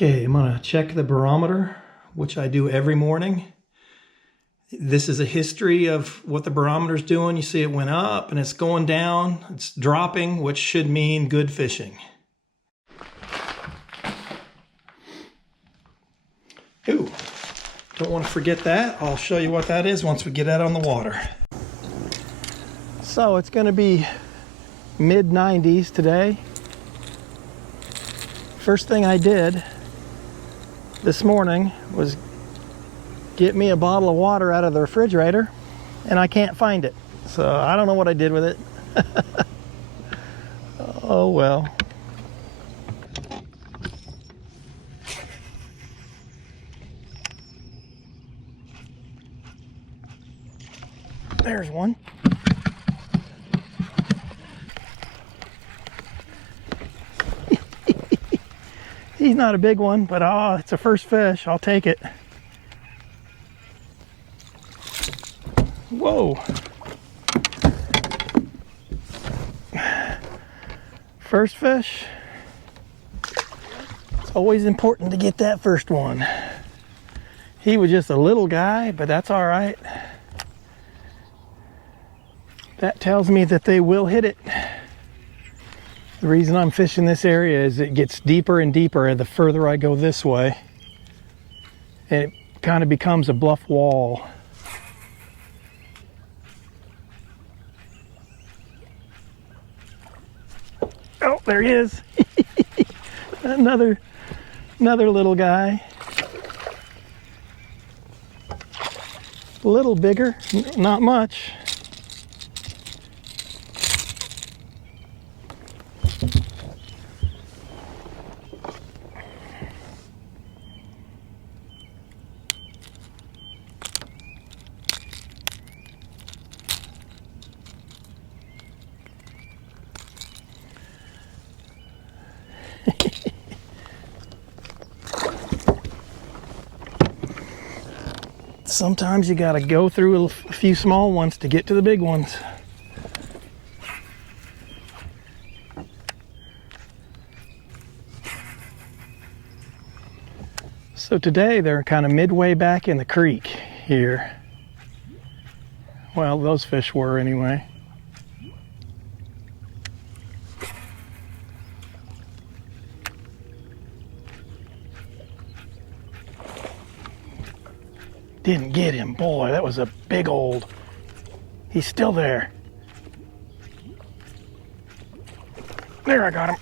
Okay, I'm gonna check the barometer, which I do every morning. This is a history of what the barometer's doing. You see it went up and it's going down. It's dropping, which should mean good fishing. Ooh, don't want to forget that. I'll show you what that is once we get out on the water. So it's gonna be mid-90s today. First thing I did this morning was get me a bottle of water out of the refrigerator, and I can't find it. So I don't know what I did with it. Oh well. There's one. He's not a big one, but oh, it's a first fish. I'll take it. Whoa. First fish. It's always important to get that first one. He was just a little guy, but that's all right. That tells me that they will hit it. The reason I'm fishing this area is it gets deeper and deeper the further I go this way. And it kind of becomes a bluff wall. Oh, there he is. another little guy. A little bigger, not much. Sometimes you gotta go through a few small ones to get to the big ones. So today they're kind of midway back in the creek here. Well, those fish were anyway. Didn't get him. Boy, that was a big old... He's still there. There, I got him.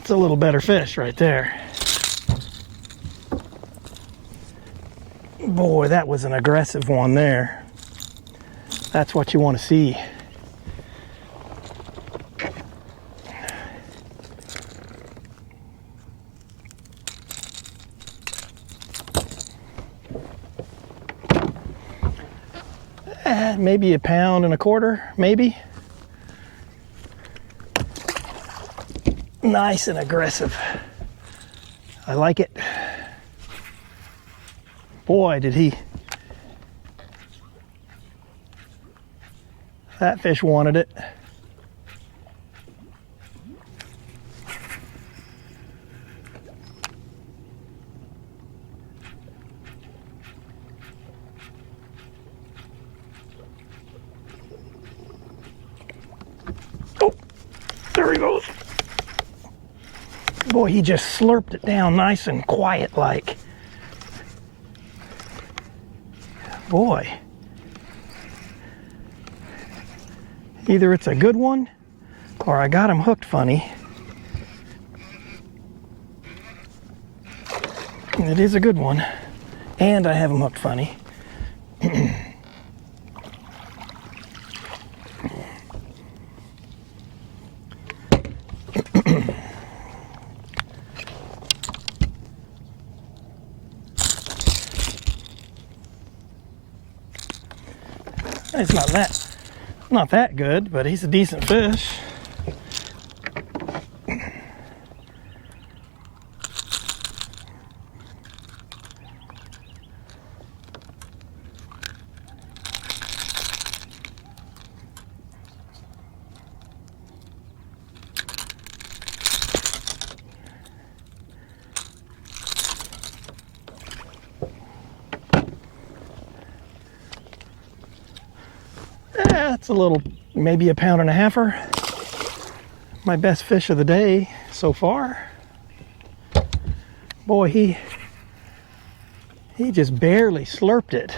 It's a little better fish right there. Boy, that was an aggressive one there. That's what you want to see. Maybe a pound and a quarter, maybe. Nice and aggressive. I like it. Boy, did he. That fish wanted it. There he goes. Boy, he just slurped it down nice and quiet like. Boy. Either it's a good one or I got him hooked funny. And it is a good one. And I have him hooked funny. It's not that good, but he's a decent fish. That's a little, maybe a pound and a halfer. My best fish of the day so far. Boy, he just barely slurped it.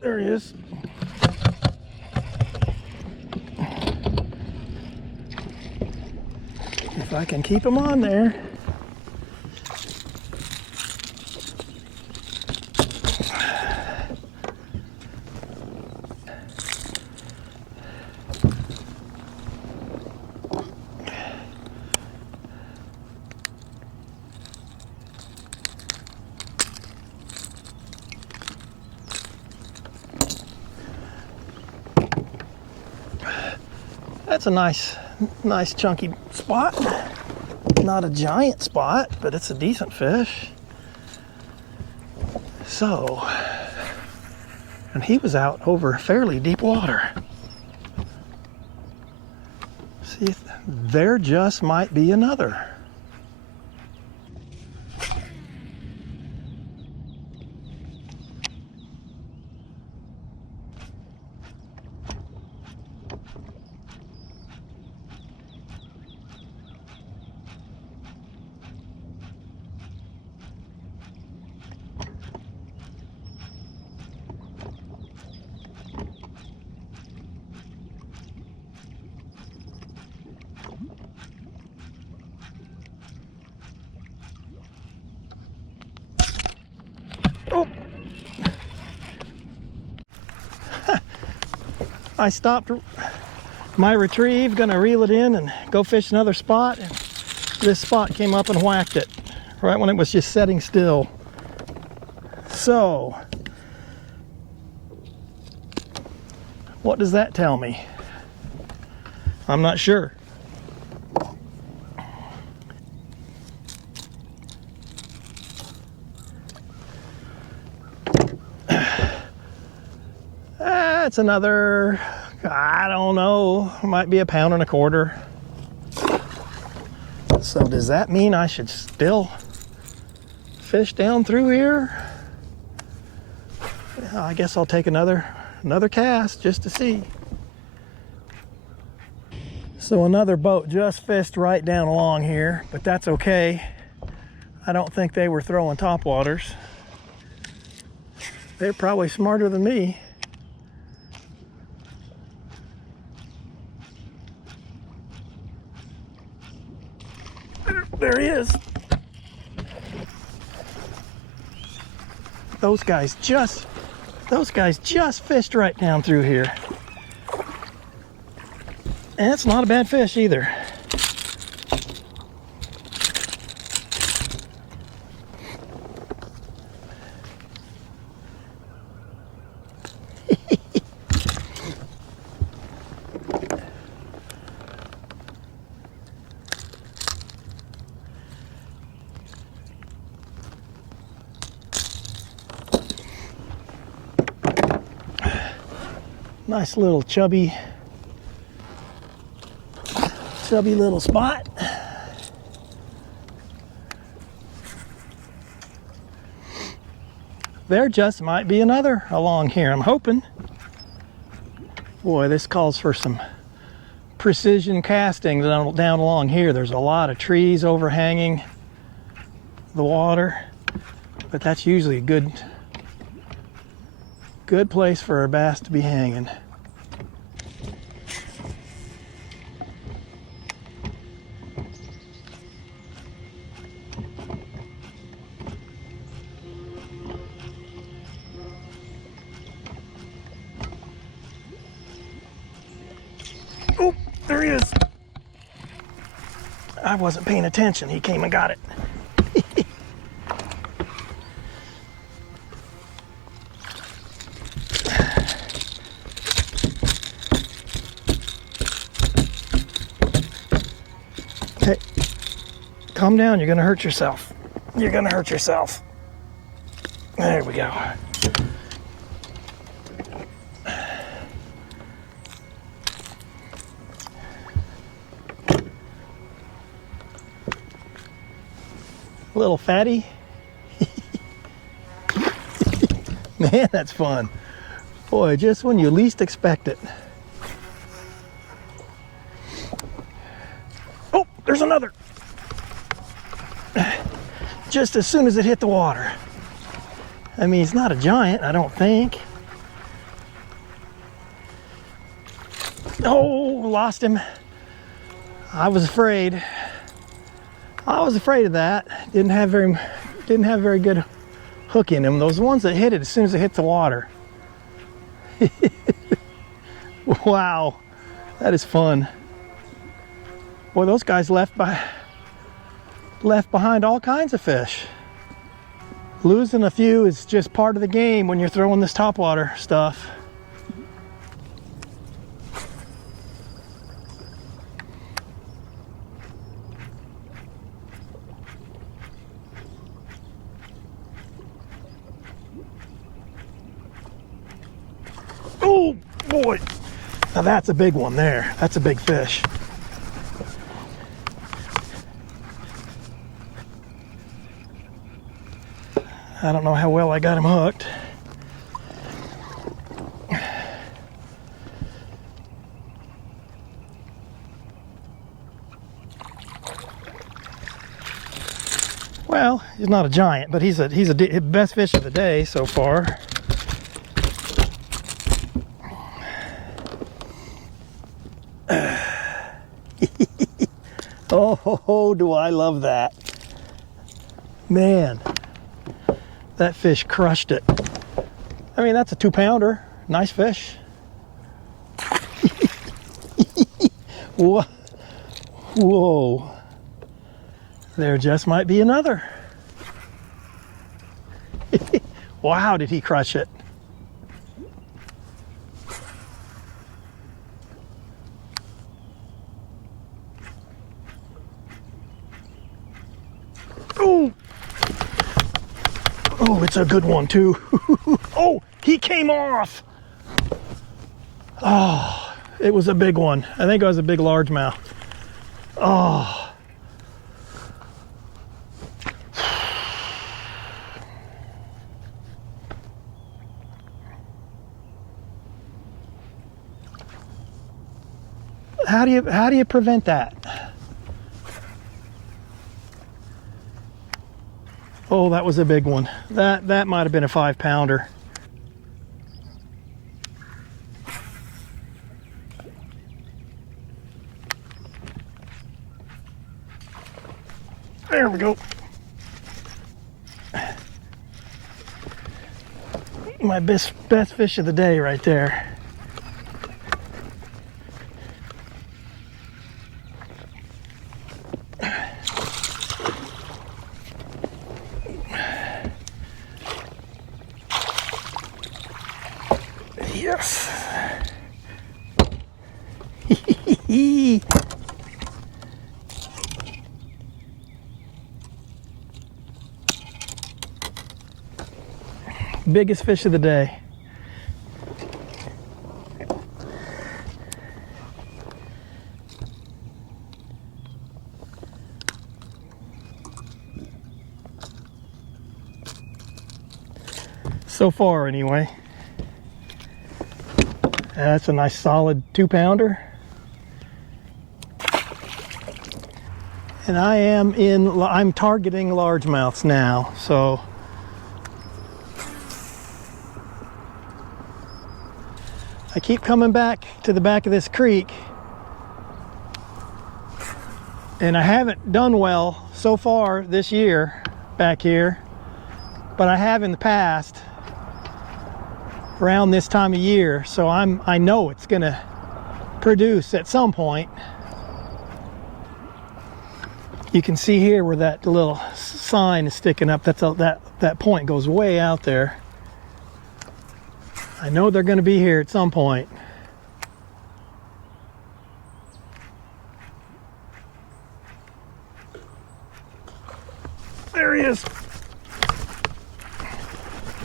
There he is. If I can keep him on there. That's a nice chunky spot. Not a giant spot, but it's a decent fish. So, and he was out over fairly deep water. See, there just might be another. Oh! I stopped my retrieve, gonna reel it in and go fish another spot. And this spot came up and whacked it right when it was just setting still. So, what does that tell me? I'm not sure. That's another, I don't know, might be a pound and a quarter. So does that mean I should still fish down through here? I guess I'll take another cast just to see. So another boat just fished right down along here, but that's okay. I don't think they were throwing topwaters. They're probably smarter than me. There he is. Those guys just fished right down through here. And it's not a bad fish either. Nice little chubby little spot. There just might be another along here, I'm hoping. Boy, this calls for some precision casting down along here. There's a lot of trees overhanging the water, but that's usually a good place for a bass to be hanging. Oh, there he is. I wasn't paying attention. He came and got it. Hey, calm down. You're going to hurt yourself. You're going to hurt yourself. There we go. Little fatty. Man, that's fun. Boy, just when you least expect it. Oh, there's another. Just as soon as it hit the water. I mean, it's not a giant, I don't think. Oh, lost him. I was afraid. I was afraid of that. Didn't have very good hook in him. Those ones that hit it as soon as it hit the water. Wow, that is fun. Boy, those guys left behind all kinds of fish. Losing a few is just part of the game when you're throwing this topwater stuff. Oh boy, now that's a big one there. That's a big fish. I don't know how well I got him hooked. Well, he's not a giant, but he's a best fish of the day so far. Oh, do I love that. Man, that fish crushed it. I mean, that's a 2-pounder. Nice fish. Whoa. There just might be another. Wow, did he crush it. Oh, oh, it's a good one too. Oh, he came off. Oh, it was a big one. I think it was a big largemouth. Oh. How do you prevent that? Oh, that was a big one. That might have been a 5-pounder. There we go. My best fish of the day right there. Yes. Biggest fish of the day. So far, anyway. That's a nice solid 2-pounder. And I'm targeting largemouths now, so. I keep coming back to the back of this creek, and I haven't done well so far this year back here, but I have in the past around this time of year, so I know it's gonna produce at some point. You can see here where that little sign is sticking up. That point goes way out there. I know they're gonna be here at some point. There he is.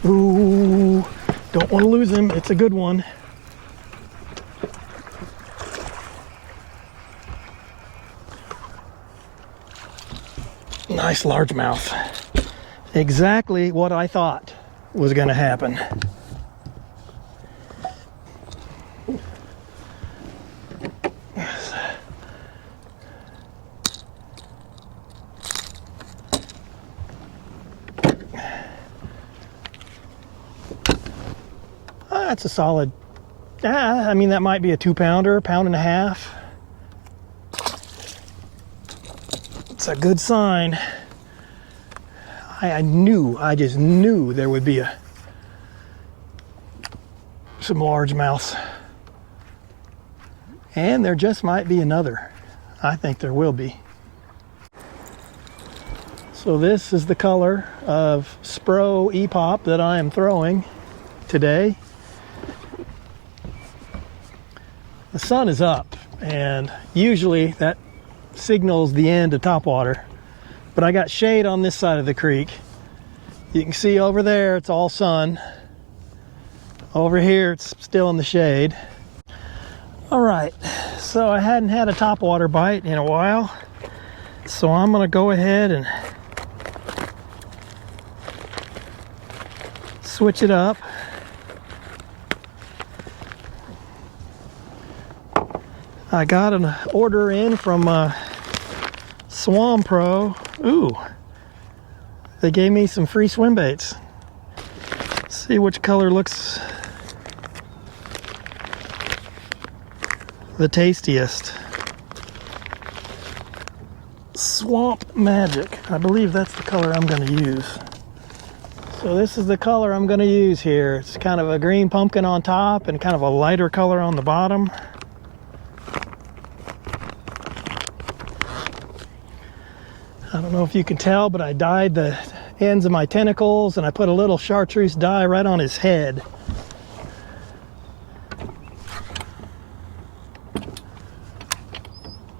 Ooh. Don't want to lose him. It's a good one. Nice largemouth. Exactly what I thought was going to happen. That's a solid, I mean, that might be a 2-pounder, pound and a half. It's a good sign. I just knew there would be some largemouths. And there just might be another. I think there will be. So this is the color of Spro E-Pop that I am throwing today. The sun is up, and usually that signals the end of topwater. But I got shade on this side of the creek. You can see over there, it's all sun. Over here, it's still in the shade. All right, so I hadn't had a topwater bite in a while. So I'm gonna go ahead and switch it up. I got an order in from Swam Pro. Ooh, they gave me some free swim baits. See which color looks the tastiest. Swamp Magic. I believe that's the color I'm going to use. So this is the color I'm going to use here. It's kind of a green pumpkin on top and kind of a lighter color on the bottom. I don't know if you can tell, but I dyed the ends of my tentacles and I put a little chartreuse dye right on his head.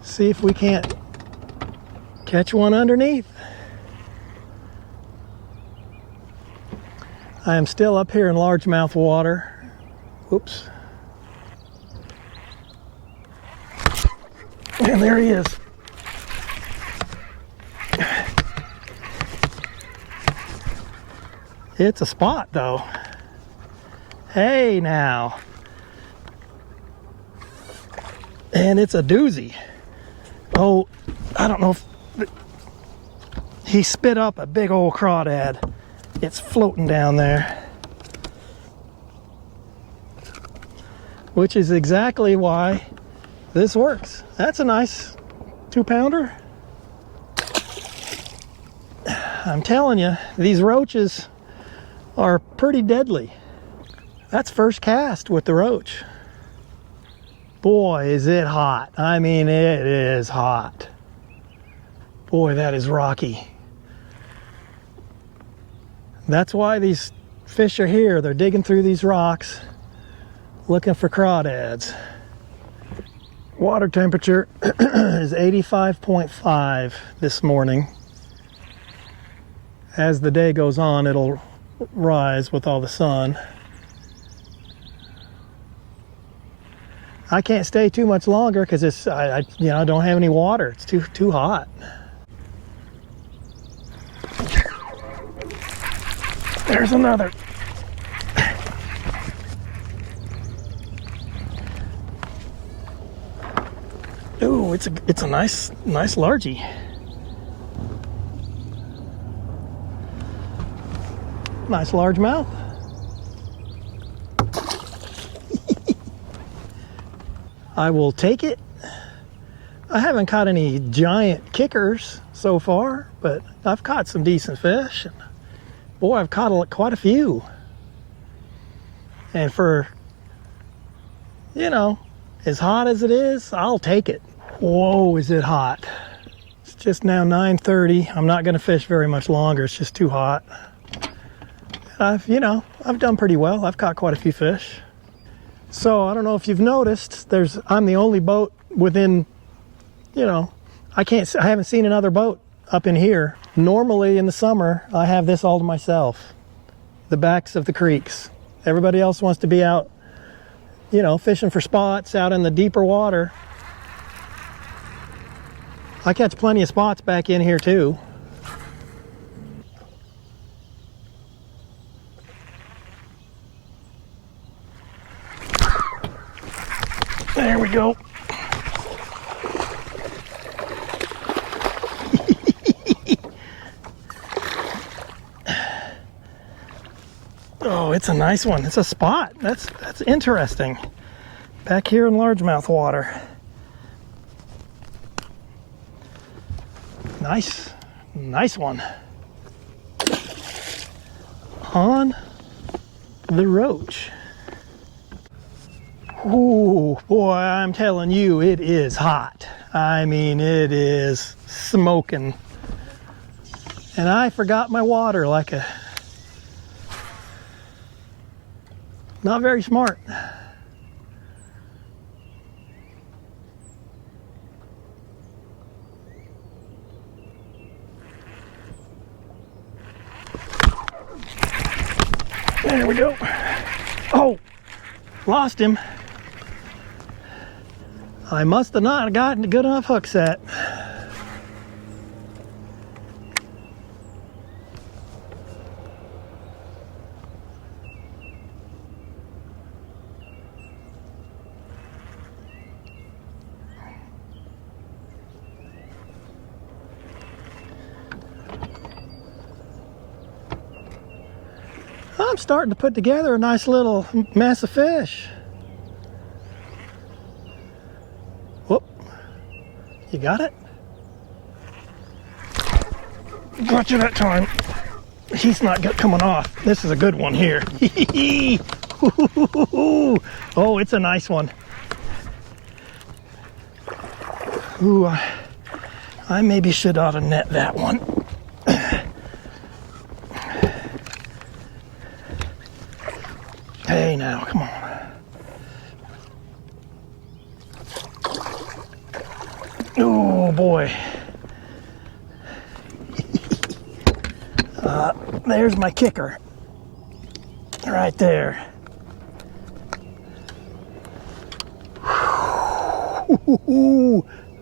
See if we can't catch one underneath. I am still up here in largemouth water. Whoops. And there he is. It's a spot though. Hey now. And it's a doozy. Oh, I don't know if he spit up a big old crawdad. It's floating down there. Which is exactly why this works. That's a nice 2-pounder. I'm telling you, these roaches are pretty deadly. That's first cast with the roach. Boy, is it hot. I mean, it is hot. Boy, that is rocky. That's why these fish are here. They're digging through these rocks, looking for crawdads. Water temperature is 85.5 this morning. As the day goes on, it'll rise with all the sun. I can't stay too much longer because it's I don't have any water. It's too hot. There's another. Ooh, it's a nice largie. Nice largemouth. I will take it. I haven't caught any giant kickers so far, but I've caught some decent fish. Boy, I've caught quite a few. And for, as hot as it is, I'll take it. Whoa, is it hot. It's just now 9:30. I'm not gonna fish very much longer. It's just too hot. I've done pretty well. I've caught quite a few fish. So I don't know if you've noticed, I'm the only boat within, I haven't seen another boat up in here. Normally in the summer, I have this all to myself. The backs of the creeks. Everybody else wants to be out, fishing for spots out in the deeper water. I catch plenty of spots back in here too. go. Oh, it's a nice one. It's a spot. That's interesting. Back here in largemouth water. Nice one. On the roach. Ooh, boy, I'm telling you, it is hot. I mean, it is smoking. And I forgot my water like a... Not very smart. There we go. Oh, lost him. I must have not gotten a good enough hook set. I'm starting to put together a nice little mess of fish. Whoop. You got it? Gotcha that time. He's not coming off. This is a good one here. Oh, it's a nice one. Ooh, I maybe should ought to net that one. Hey now, come on. Oh boy. There's my kicker. Right there.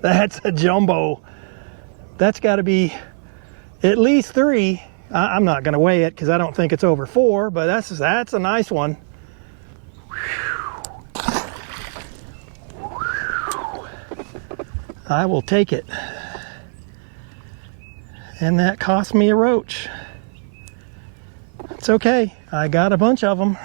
That's a jumbo. That's got to be at least 3. I'm not going to weigh it because I don't think it's over 4, but that's a nice one. I will take it. And that cost me a roach. It's okay. I got a bunch of them.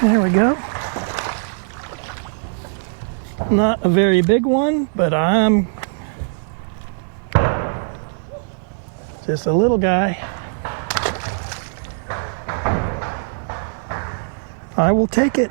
There we go. Not a very big one, but I'm just a little guy. I will take it.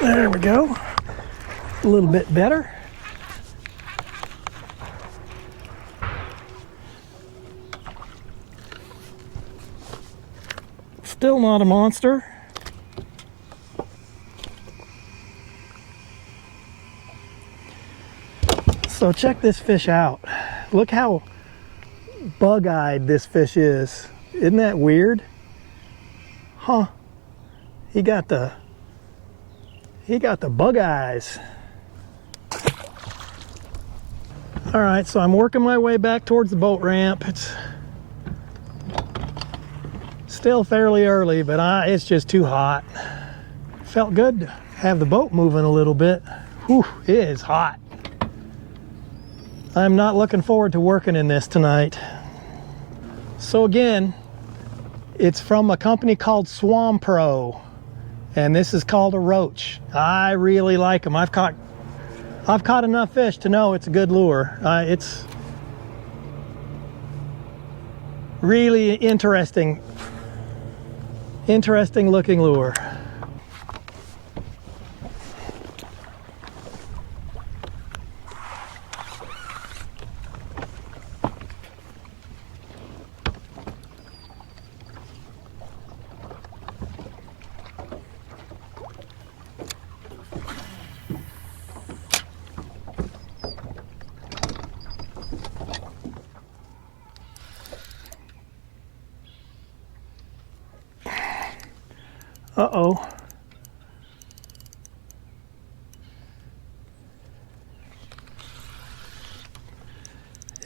There we go. A little bit better. Still not a monster. So check this fish out. Look how bug-eyed this fish is. Isn't that weird? Huh. He got the bug eyes. All right, so I'm working my way back towards the boat ramp. It's still fairly early, but it's just too hot. Felt good to have the boat moving a little bit. Whew, it is hot. I'm not looking forward to working in this tonight. So again, it's from a company called SwamPro. And this is called a roach. I really like them. I've caught enough fish to know it's a good lure. It's really interesting looking lure. Uh-oh.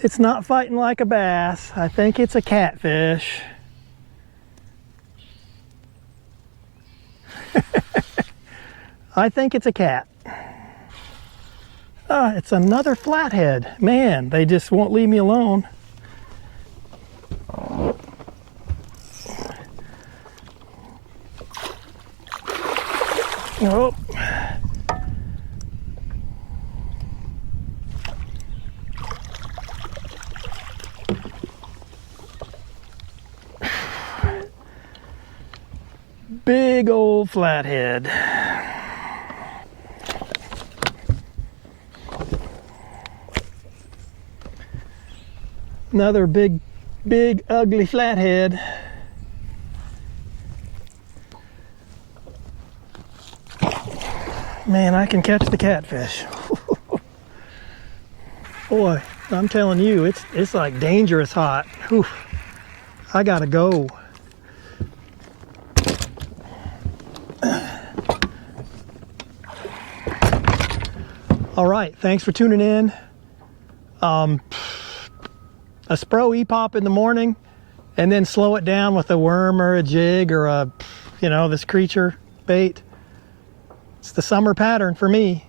It's not fighting like a bass. I think it's a catfish. I think it's a cat. It's another flathead. Man, they just won't leave me alone. Oh. Big old flathead. Another big ugly flathead. Man, I can catch the catfish. Boy, I'm telling you, it's like dangerous hot. Whew. I gotta go. All right, thanks for tuning in. A Spro E-Pop in the morning, and then slow it down with a worm or a jig or a, this creature bait. It's the summer pattern for me.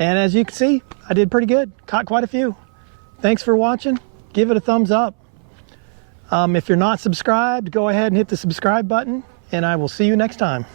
And as you can see, I did pretty good. Caught quite a few. Thanks for watching. Give it a thumbs up. If you're not subscribed, go ahead and hit the subscribe button, and I will see you next time.